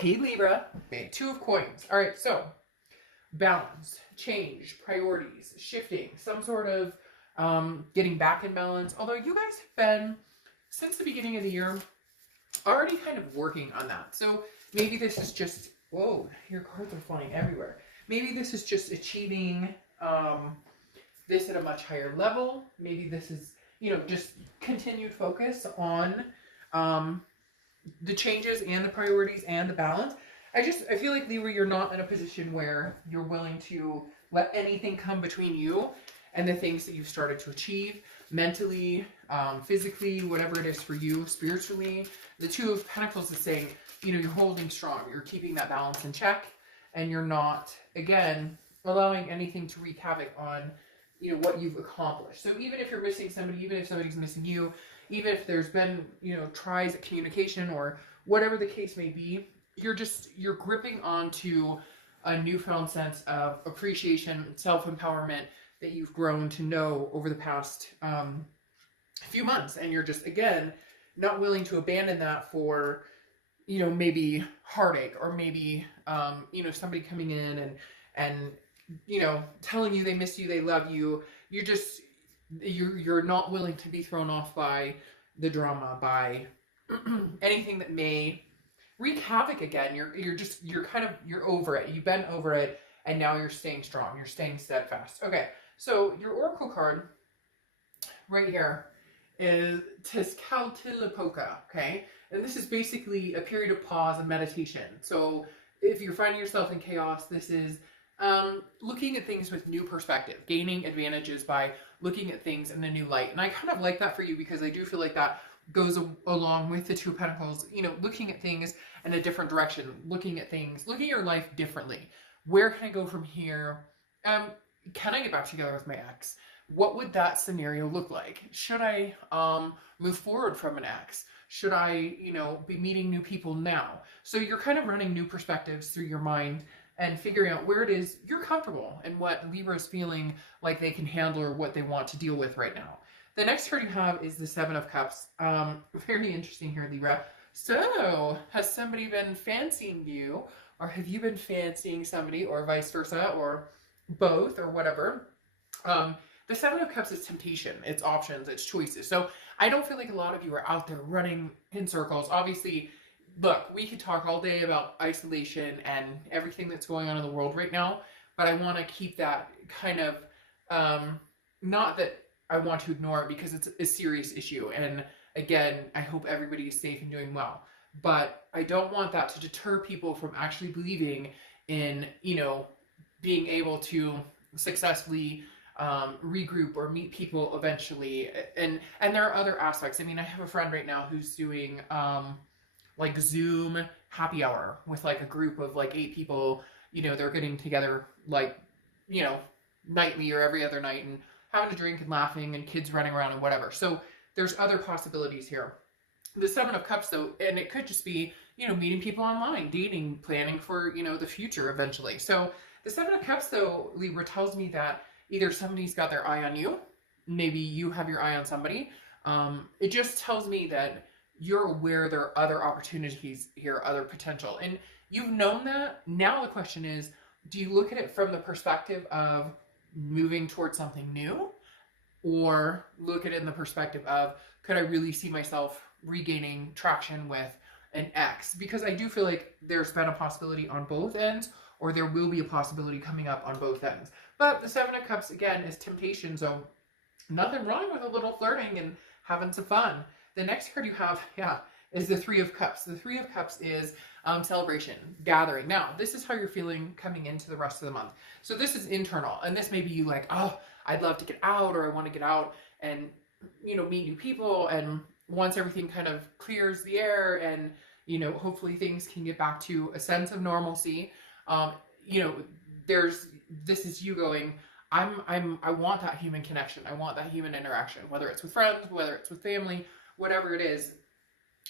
Hey Libra, Two of Coins. All right, so balance, change, priorities, shifting, some sort of getting back in balance. Although you guys have been, since the beginning of the year, already kind of working on that. So maybe this is just, whoa, your cards are flying everywhere. Maybe this is just achieving this at a much higher level. Maybe this is, just continued focus on the changes and the priorities and the balance. I feel like, Libra, you're not in a position where you're willing to let anything come between you and the things that you've started to achieve mentally, physically, whatever it is for you, spiritually. The Two of Pentacles is saying, you're holding strong, you're keeping that balance in check, and you're not, again, allowing anything to wreak havoc on, what you've accomplished. So even if you're missing somebody, even if somebody's missing you, even if there's been, tries at communication or whatever the case may be, you're gripping onto a newfound sense of appreciation, self-empowerment that you've grown to know over the past few months. And you're just, again, not willing to abandon that for, maybe heartache or maybe, somebody coming in and telling you they miss you, they love you. You're not willing to be thrown off by the drama, by anything that may wreak havoc again. You're over it. You've been over it, and now you're staying strong. You're staying steadfast. Okay, so your oracle card right here is Tezcatlipoca, okay? And this is basically a period of pause and meditation. So if you're finding yourself in chaos, this is looking at things with new perspective, gaining advantages by looking at things in a new light. And I kind of like that for you because I do feel like that goes along with the Two of Pentacles, looking at things in a different direction, looking at your life differently. Where can I go from here? Can I get back together with my ex? What would that scenario look like? Should I move forward from an ex? Should I, be meeting new people now? So you're kind of running new perspectives through your mind and figuring out where it is you're comfortable and what Libra is feeling like they can handle or what they want to deal with right now. The next card you have is the Seven of Cups. Very interesting here, Libra. So, has somebody been fancying you, or have you been fancying somebody, or vice versa, or both, or whatever? The Seven of Cups is temptation, it's options, it's choices. So I don't feel like a lot of you are out there running in circles. Obviously, look, we could talk all day about isolation and everything that's going on in the world right now, but I want to keep that kind of, not that I want to ignore it because it's a serious issue. And again, I hope everybody is safe and doing well. But I don't want that to deter people from actually believing in, being able to successfully regroup or meet people eventually. And there are other aspects. I mean, I have a friend right now who's doing like Zoom happy hour with like a group of like 8 people. They're getting together like, nightly or every other night and having a drink and laughing and kids running around and whatever. So there's other possibilities here. The Seven of Cups though, and it could just be, meeting people online, dating, planning for, the future eventually. So the Seven of Cups though, Libra, tells me that either somebody's got their eye on you, maybe you have your eye on somebody. It just tells me that you're aware there are other opportunities here, other potential. And you've known that. Now the question is, do you look at it from the perspective of moving towards something new? Or look at it in the perspective of, could I really see myself regaining traction with an ex? Because I do feel like there's been a possibility on both ends, or there will be a possibility coming up on both ends. But the Seven of Cups, again, is temptation. So nothing wrong with a little flirting and having some fun. The next card you have, is the Three of Cups. The Three of Cups is celebration, gathering. Now, this is how you're feeling coming into the rest of the month. So this is internal. And this may be you like, oh, I'd love to get out, or I want to get out and, meet new people. And once everything kind of clears the air and, hopefully things can get back to a sense of normalcy, this is you going, I want that human connection. I want that human interaction, whether it's with friends, whether it's with family, whatever it is.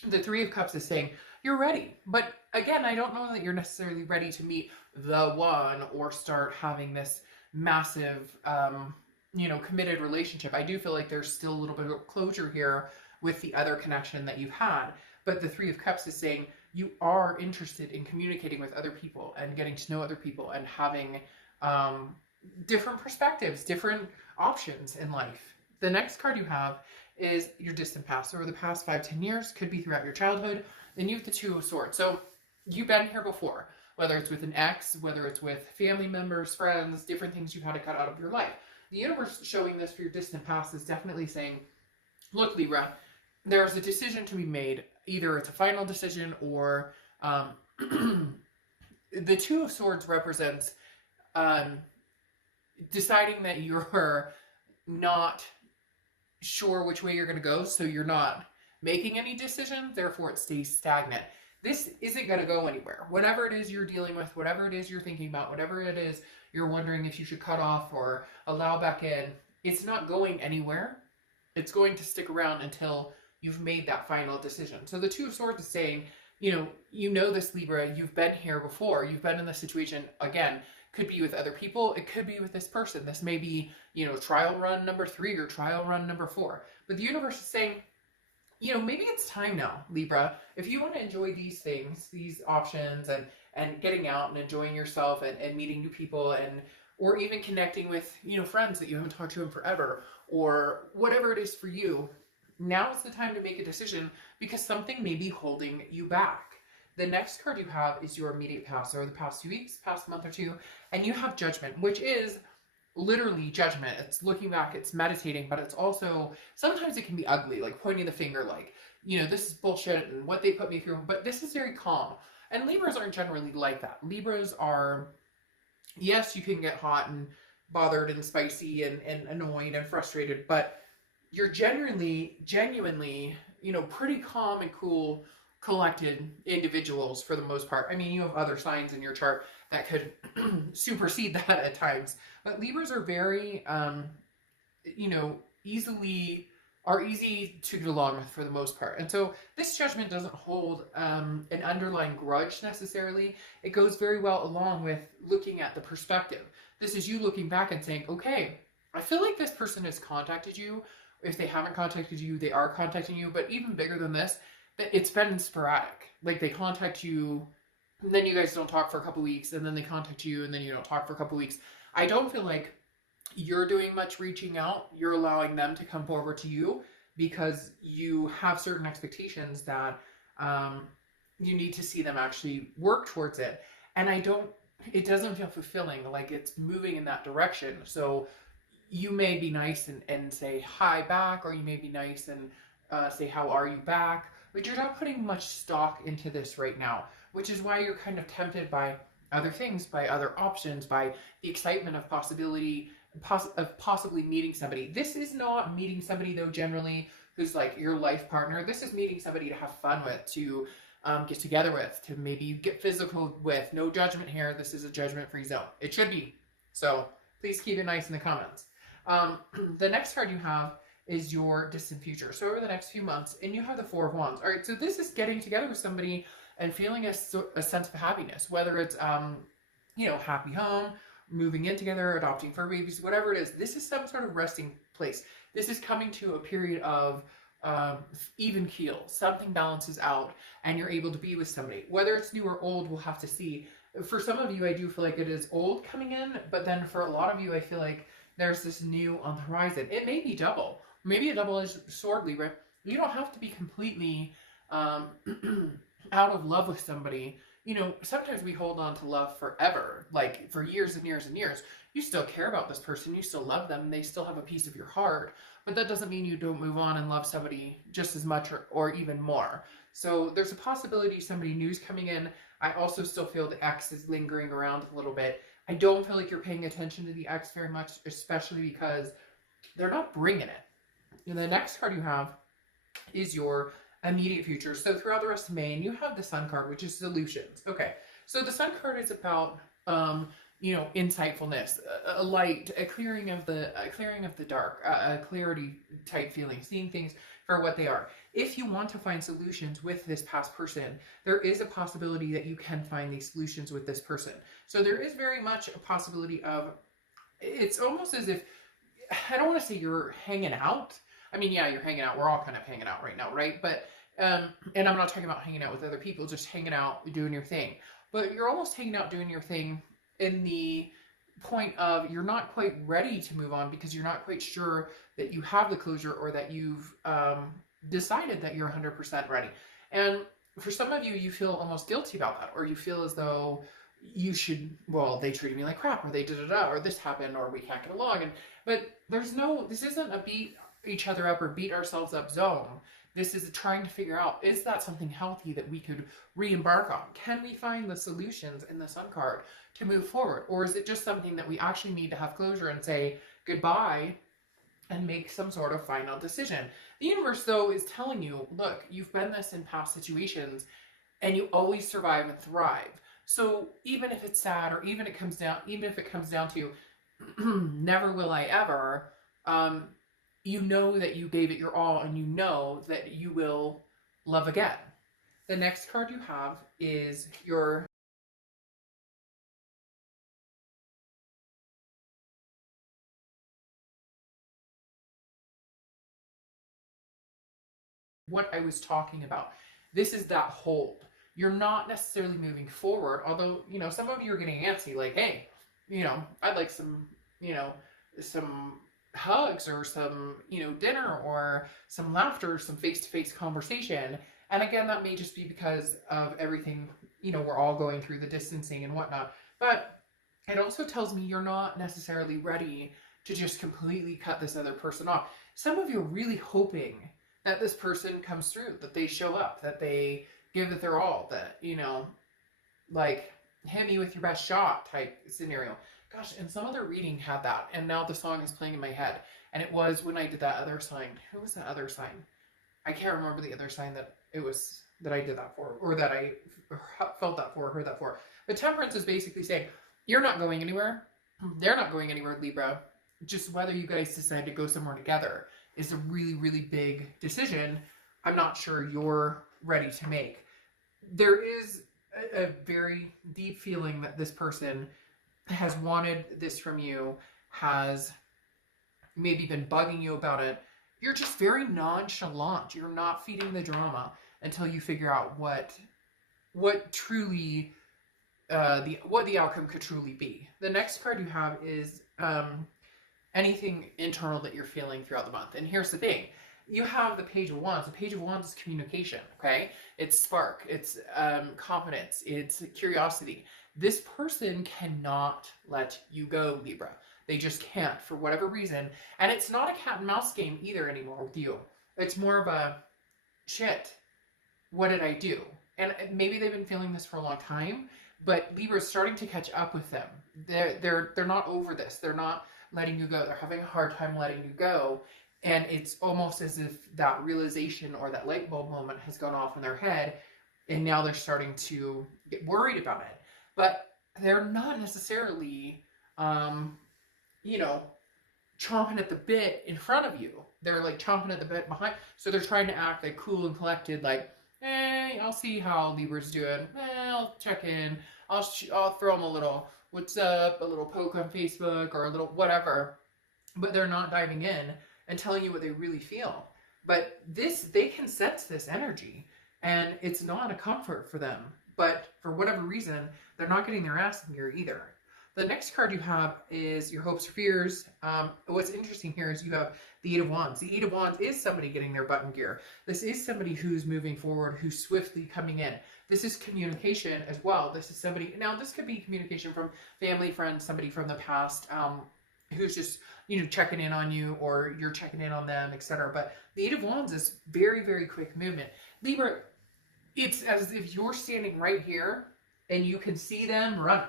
The Three of Cups is saying you're ready. But again, I don't know that you're necessarily ready to meet the one or start having this massive, committed relationship. I do feel like there's still a little bit of closure here with the other connection that you've had. But the Three of Cups is saying you are interested in communicating with other people and getting to know other people and having different perspectives, different options in life. The next card you have is your distant past. Over the past 5-10 years, could be throughout your childhood. Then you have the Two of Swords. So you've been here before, whether it's with an ex, whether it's with family members, friends, different things you've had to cut out of your life. The universe showing this for your distant past is definitely saying, look, Libra, there's a decision to be made. Either it's a final decision or the Two of Swords represents deciding that you're not sure which way you're going to go, so you're not making any decision, therefore it stays stagnant. This isn't going to go anywhere. Whatever it is you're dealing with, whatever it is you're thinking about, whatever it is you're wondering if you should cut off or allow back in, it's not going anywhere. It's going to stick around until you've made that final decision. So the Two of Swords is saying, you know this, Libra, you've been here before. You've been in this situation, again, could be with other people. It could be with this person. This may be, trial run number 3 or trial run number 4. But the universe is saying, maybe it's time now, Libra. If you want to enjoy these things, these options, and getting out and enjoying yourself and meeting new people or even connecting with, friends that you haven't talked to in forever, or whatever it is for you, now's the time to make a decision because something may be holding you back. The next card you have is your immediate past, or the past 2 weeks, past month or two, and you have Judgment, which is literally judgment. It's looking back, it's meditating, but it's also, sometimes it can be ugly, like pointing the finger, like, this is bullshit and what they put me through, but this is very calm. And Libras aren't generally like that. Libras are, yes, you can get hot and bothered and spicy and annoyed and frustrated, but you're genuinely, pretty calm and cool, collected individuals for the most part. I mean, you have other signs in your chart that could supersede that at times. But Libras are very, easy to get along with for the most part. And so this Judgment doesn't hold an underlying grudge necessarily. It goes very well along with looking at the perspective. This is you looking back and saying, okay, I feel like this person has contacted you. If they haven't contacted you, they are contacting you. But even bigger than this, it's been sporadic. Like they contact you, and then you guys don't talk for a couple weeks, and then they contact you, and then you don't talk for a couple weeks. I don't feel like you're doing much reaching out. You're allowing them to come forward to you because you have certain expectations that you need to see them actually work towards it. And it doesn't feel fulfilling, like it's moving in that direction. So you may be nice and say hi back, or you may be nice and say, how are you back? But you're not putting much stock into this right now, which is why you're kind of tempted by other things, by other options, by the excitement of possibility, of possibly meeting somebody. This is not meeting somebody, though, generally, who's like your life partner. This is meeting somebody to have fun with, to get together with, to maybe get physical with. No judgment here. This is a judgment-free zone. It should be. So please keep it nice in the comments. The next card you have is your distant future. So over the next few months, and you have the Four of Wands. All right, so this is getting together with somebody and feeling a sense of happiness, whether it's, happy home, moving in together, adopting fur babies, whatever it is. This is some sort of resting place. This is coming to a period of even keel. Something balances out and you're able to be with somebody. Whether it's new or old, we'll have to see. For some of you, I do feel like it is old coming in, but then for a lot of you, I feel like there's this new on the horizon. It may be double. Maybe a double-edged sword, Libra. You don't have to be completely out of love with somebody. Sometimes we hold on to love forever, like for years and years and years. You still care about this person, you still love them, they still have a piece of your heart, but that doesn't mean you don't move on and love somebody just as much or even more. So there's a possibility somebody new's coming in. I also still feel the ex is lingering around a little bit. I don't feel like you're paying attention to the ex very much, especially because they're not bringing it. And the next card you have is your immediate future. So throughout the rest of May, and you have the Sun card, which is solutions. Okay, so the Sun card is about insightfulness, a light, a clearing of the dark, a clarity type feeling, seeing things for what they are. If you want to find solutions with this past person, there is a possibility that you can find these solutions with this person. So there is very much a possibility of, it's almost as if, I don't want to say you're hanging out. I mean, yeah, you're hanging out. We're all kind of hanging out right now, right? But And I'm not talking about hanging out with other people, just hanging out, doing your thing. But you're almost hanging out, doing your thing in the point of you're not quite ready to move on because you're not quite sure that you have the closure or that you've decided that you're 100% ready. And for some of you, you feel almost guilty about that, or you feel as though you should, well, they treated me like crap, or they da-da-da, or this happened, or we can't get along. But this isn't a beat each other up or beat ourselves up zone. This is trying to figure out, is that something healthy that we could re-embark on? Can we find the solutions in the Sun card to move forward? Or is it just something that we actually need to have closure and say goodbye and make some sort of final decision? The universe, though, is telling you, look, you've been this in past situations and you always survive and thrive. So even if it's sad, or even if it comes down to never will I ever, you know that you gave it your all, and you know that you will love again. The next card you have is your what I was talking about. This is that hold. You're not necessarily moving forward, although, some of you are getting antsy, like, hey, I'd like some, some hugs or some, dinner or some laughter, some face-to-face conversation. And again, that may just be because of everything, we're all going through, the distancing and whatnot. But it also tells me you're not necessarily ready to just completely cut this other person off. Some of you are really hoping that this person comes through, that they show up, that they give it their all, that, like, hit me with your best shot type scenario. Gosh, and some other reading had that, and now the song is playing in my head. And it was when I did that other sign. Who was that other sign? I can't remember the other sign that it was that I did that for, or that I felt that for, heard that for. But Temperance is basically saying, you're not going anywhere. They're not going anywhere, Libra. Just whether you guys decide to go somewhere together is a really, really big decision. I'm not sure you're ready to make. There is a very deep feeling that this person has wanted this from you, has maybe been bugging you about it. You're just very nonchalant. You're not feeding the drama until you figure out what truly what the outcome could truly be. The next card you have is anything internal that you're feeling throughout the month. And here's the thing. You have the Page of Wands. The Page of Wands is communication, okay? It's spark, it's confidence, it's curiosity. This person cannot let you go, Libra. They just can't, for whatever reason. And it's not a cat and mouse game either anymore with you. It's more of a, shit, what did I do? And maybe they've been feeling this for a long time, but Libra's starting to catch up with them. They're not over this. They're not letting you go. They're having a hard time letting you go. And it's almost as if that realization or that light bulb moment has gone off in their head, and now they're starting to get worried about it. But they're not necessarily, chomping at the bit in front of you. They're like chomping at the bit behind. So they're trying to act like cool and collected, like, hey, I'll see how Libra's doing. I'll check in. I'll throw them a little what's up, a little poke on Facebook, or a little whatever. But they're not diving in and telling you what they really feel. But they can sense this energy, and it's not a comfort for them. But for whatever reason, they're not getting their ass in gear either. The next card you have is your hopes or fears. What's interesting here is you have the Eight of Wands. The Eight of Wands is somebody getting their butt in gear. This is somebody who's moving forward, who's swiftly coming in. This is communication as well. This is somebody, now this could be communication from family, friends, somebody from the past, who's just, checking in on you, or you're checking in on them, etc. But the Eight of Wands is very, very quick movement. Libra, it's as if you're standing right here and you can see them running,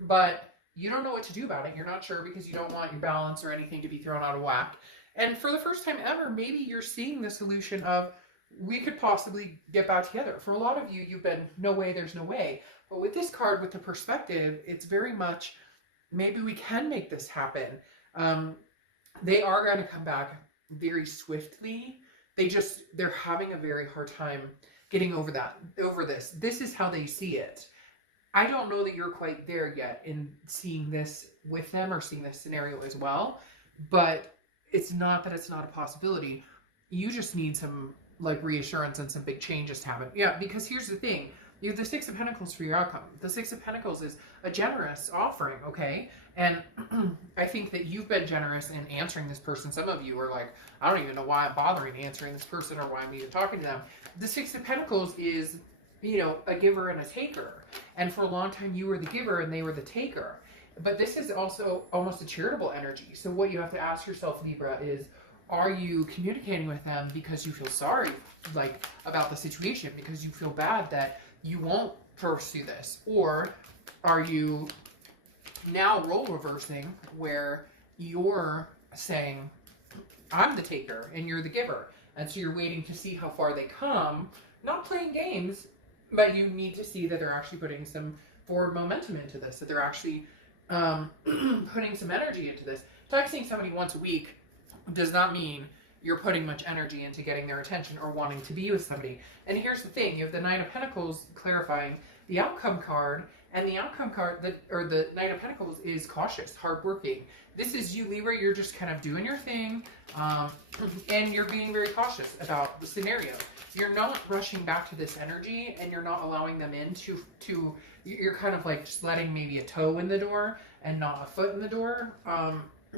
but you don't know what to do about it. You're not sure because you don't want your balance or anything to be thrown out of whack. And for the first time ever, maybe you're seeing the solution of, we could possibly get back together. For a lot of you, you've been, no way, there's no way. But with this card, with the perspective, it's very much, maybe we can make this happen. They are going to come back very swiftly. They're having a very hard time getting over this. This is how they see it. I don't know that you're quite there yet in seeing this with them or seeing this scenario as well, but it's not that it's not a possibility. You just need some like reassurance and some big changes to happen. Yeah, because here's the thing. You have the Six of Pentacles for your outcome. The Six of Pentacles is a generous offering, okay? And I think that you've been generous in answering this person. Some of you are like, I don't even know why I'm bothering answering this person or why I'm even talking to them. The Six of Pentacles is, you know, a giver and a taker. And for a long time, you were the giver and they were the taker. But this is also almost a charitable energy. So what you have to ask yourself, Libra, is, are you communicating with them because you feel sorry, like, about the situation, because you feel bad that you won't pursue this? Or are you now role reversing where you're saying, I'm the taker and you're the giver? And so you're waiting to see how far they come, not playing games, but you need to see that they're actually putting some forward momentum into this, that they're actually putting some energy into this. Texting somebody once a week does not mean you're putting much energy into getting their attention or wanting to be with somebody. And here's the thing, you have the Nine of Pentacles clarifying the outcome card, and the outcome card, the Knight of Pentacles, is cautious, hardworking. This is you, Libra. You're just kind of doing your thing, and you're being very cautious about the scenario. You're not rushing back to this energy, and you're not allowing them in to you're kind of like just letting maybe a toe in the door and not a foot in the door,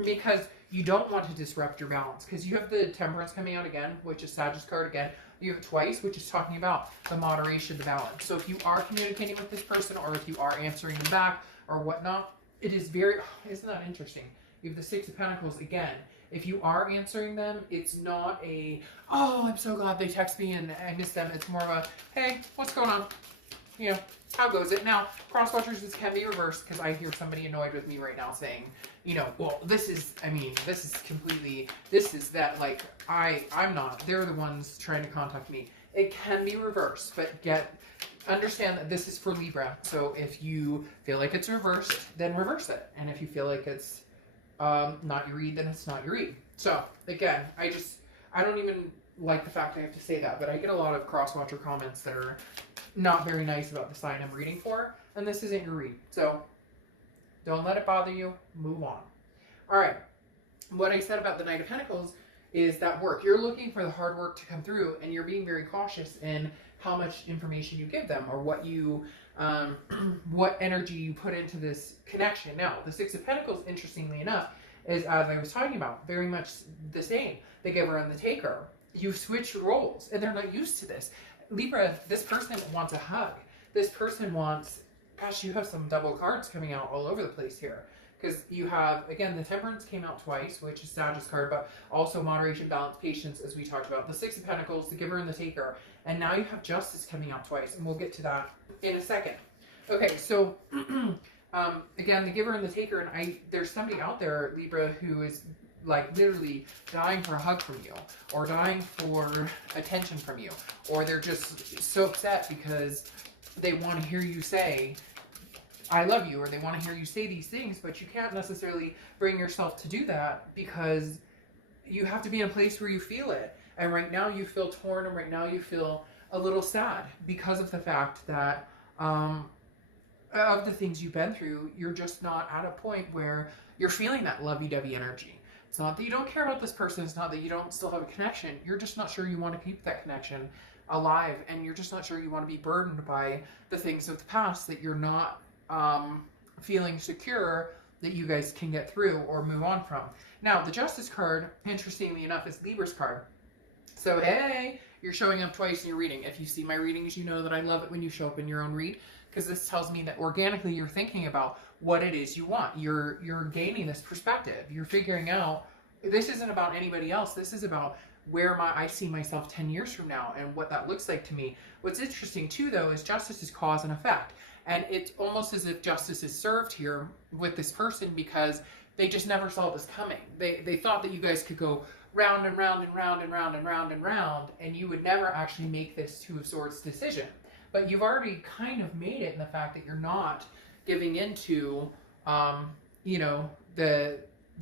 because you don't want to disrupt your balance. Because you have the Temperance coming out again, which is Sagittarius card again. You have it twice, which is talking about the moderation, the balance. So if you are communicating with this person, or if you are answering them back or whatnot, it is very, isn't that interesting? You have the Six of Pentacles again. If you are answering them, it's not a, oh, I'm so glad they text me and I miss them. It's more of a, hey, what's going on? You know, how goes it? Now, cross-watchers, this can be reversed, because I hear somebody annoyed with me right now saying, you know, well, this is, I mean, this is completely, this is that, like, I'm not. They're the ones trying to contact me. It can be reversed, but understand that this is for Libra. So if you feel like it's reversed, then reverse it. And if you feel like it's not your read, then it's not your read. So, again, I don't even like the fact I have to say that, but I get a lot of cross-watcher comments that are not very nice about the sign I'm reading for, and this isn't your read. So don't let it bother you. Move on. All right. What I said about the Knight of Pentacles is that work. You're looking for the hard work to come through, and you're being very cautious in how much information you give them, or what you, what energy you put into this connection. Now, the Six of Pentacles, interestingly enough, is, as I was talking about, very much the same. The giver and the taker. You switch roles, and they're not used to this. Libra, this person wants a hug. This person wants, gosh, you have some double cards coming out all over the place here. Because you have, again, the Temperance came out twice, which is Sagittarius card, but also moderation, balance, patience, as we talked about. The Six of Pentacles, the giver and the taker. And now you have Justice coming out twice, and we'll get to that in a second. Okay, so, again, the giver and the taker, and there's somebody out there, Libra, who is like literally dying for a hug from you, or dying for attention from you, or they're just so upset because they want to hear you say, I love you, or they want to hear you say these things, but you can't necessarily bring yourself to do that because you have to be in a place where you feel it. And right now you feel torn, and right now you feel a little sad because of the fact that of the things you've been through, you're just not at a point where you're feeling that lovey-dovey energy. It's not that you don't care about this person. It's not that you don't still have a connection. You're just not sure you want to keep that connection alive. And you're just not sure you want to be burdened by the things of the past that you're not feeling secure that you guys can get through or move on from. Now, the Justice card, interestingly enough, is Libra's card. So, hey, you're showing up twice in your reading. If you see my readings, you know that I love it when you show up in your own read, because this tells me that organically you're thinking about what it is you want. You're gaining this perspective. You're figuring out, this isn't about anybody else. This is about where I see myself 10 years from now and what that looks like to me. What's interesting too, though, is justice is cause and effect. And it's almost as if justice is served here with this person because they just never saw this coming. They thought that you guys could go round and round and round and round and round and round, and you would never actually make this Two of Swords decision. But you've already kind of made it in the fact that you're not giving into, you know, the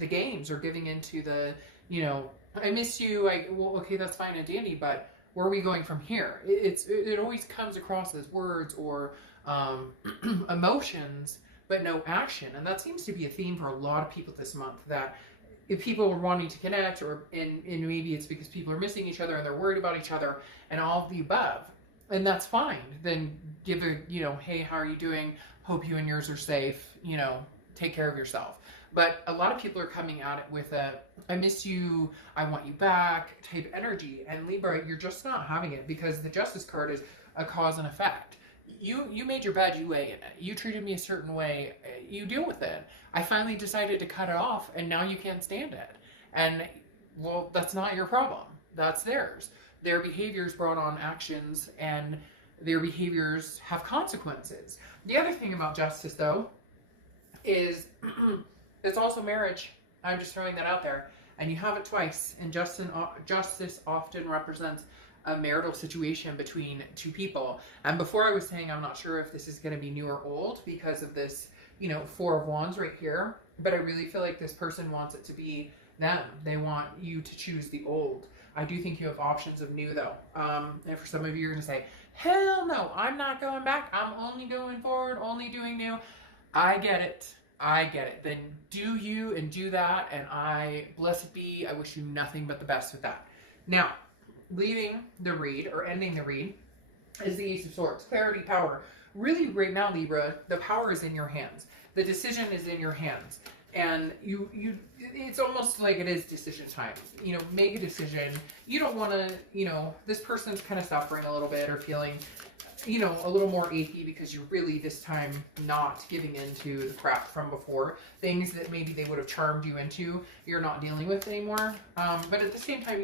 games, or giving into the, you know, I miss you. Well, okay, that's fine and dandy, but where are we going from here? It always comes across as words or emotions, but no action. And that seems to be a theme for a lot of people this month, that if people are wanting to connect, or and maybe it's because people are missing each other and they're worried about each other and all of the above, and that's fine. Then give a, hey, how are you doing? Hope you and yours are safe. Take care of yourself. But a lot of people are coming at it with a I miss you, I want you back type energy. And Libra, you're just not having it, because the Justice card is a cause and effect. You made your bed, you lay in it. You treated me a certain way, you deal with it. I finally decided to cut it off, and now you can't stand it. And, well, that's not your problem. That's theirs. Their behaviors brought on actions, and their behaviors have consequences. The other thing about Justice, though, is it's also marriage. I'm just throwing that out there. And you have it twice. And Justice often represents a marital situation between two people. And before, I was saying I'm not sure if this is going to be new or old because of this, Four of Wands right here. But I really feel like this person wants it to be them. They want you to choose the old. I do think you have options of new, though. And for some of you, you're going to say, hell no, I'm not going back. I'm only going forward, only doing new. I get it. Then do you and do that. And blessed be, I wish you nothing but the best with that. Now, leaving the read, or ending the read, is the Ace of Swords. Clarity, power. Really, right now, Libra, the power is in your hands. The decision is in your hands. And it's almost like it is decision time. Make a decision. You don't want to, this person's kind of suffering a little bit, or feeling, a little more achy, because you're really this time not giving into the crap from before. Things that maybe they would have charmed you into, you're not dealing with anymore. But at the same time,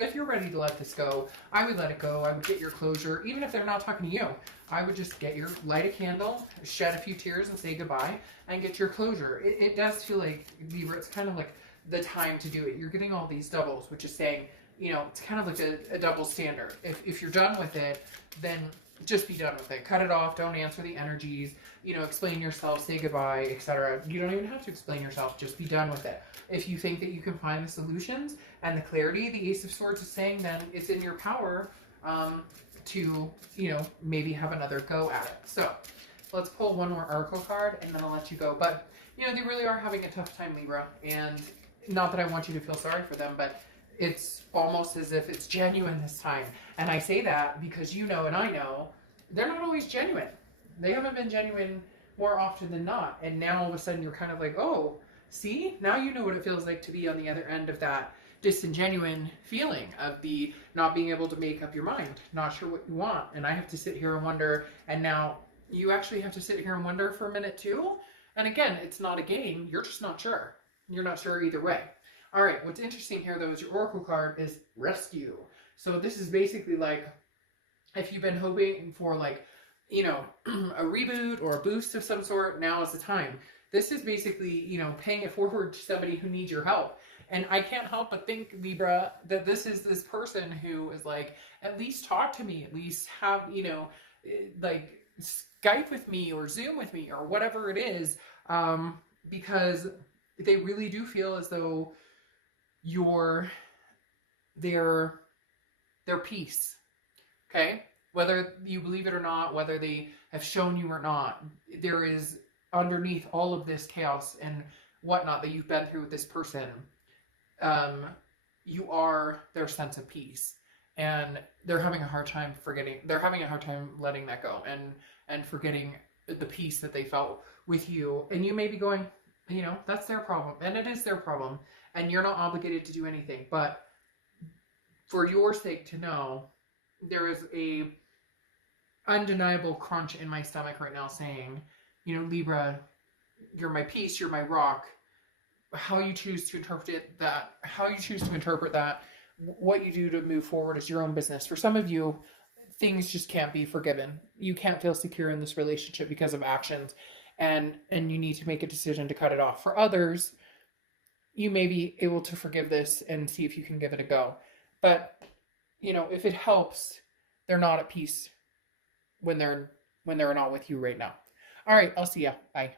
if you're ready to let this go, I would let it go. I would get your closure. Even if they're not talking to you, I would just light a candle, shed a few tears and say goodbye, and get your closure. It does feel like, Libra, it's kind of like the time to do it. You're getting all these doubles, which is saying, it's kind of like a double standard. If you're done with it, then just be done with it. Cut it off. Don't answer the energies. Explain yourself, say goodbye, etc. You don't even have to explain yourself. Just be done with it. If you think that you can find the solutions and the clarity the Ace of Swords is saying, then it's in your power to, maybe have another go at it. So let's pull one more oracle card, and then I'll let you go. But, they really are having a tough time, Libra. And not that I want you to feel sorry for them, but it's almost as if it's genuine this time. And I say that because and I know they're not always genuine. They haven't been genuine more often than not. And now all of a sudden you're kind of like, oh, see? Now you know what it feels like to be on the other end of that disingenuine feeling of the not being able to make up your mind, not sure what you want. And I have to sit here and wonder. And now you actually have to sit here and wonder for a minute too. And again, it's not a game. You're just not sure. You're not sure either way. All right, what's interesting here, though, is your oracle card is rescue. So this is basically like, if you've been hoping for, like, a reboot or a boost of some sort, now is the time. This is basically, paying it forward to somebody who needs your help. And I can't help but think, Libra, that this is this person who is like, at least talk to me, at least have, like, Skype with me or Zoom with me or whatever it is, because they really do feel as though you're their peace. Okay? Whether you believe it or not, whether they have shown you or not, there is underneath all of this chaos and whatnot that you've been through with this person, you are their sense of peace. And they're having a hard time letting that go and forgetting the peace that they felt with you. And you may be going, that's their problem. And it is their problem. And you're not obligated to do anything. But for your sake to know, there is a undeniable crunch in my stomach right now saying, Libra, you're my peace, you're my rock. How you choose to interpret that, what you do to move forward is your own business. For some of you, things just can't be forgiven. You can't feel secure in this relationship because of actions, and you need to make a decision to cut it off. For others, you may be able to forgive this and see if you can give it a go. But, if it helps, they're not at peace when they're not with you right now. All right, I'll see ya. Bye.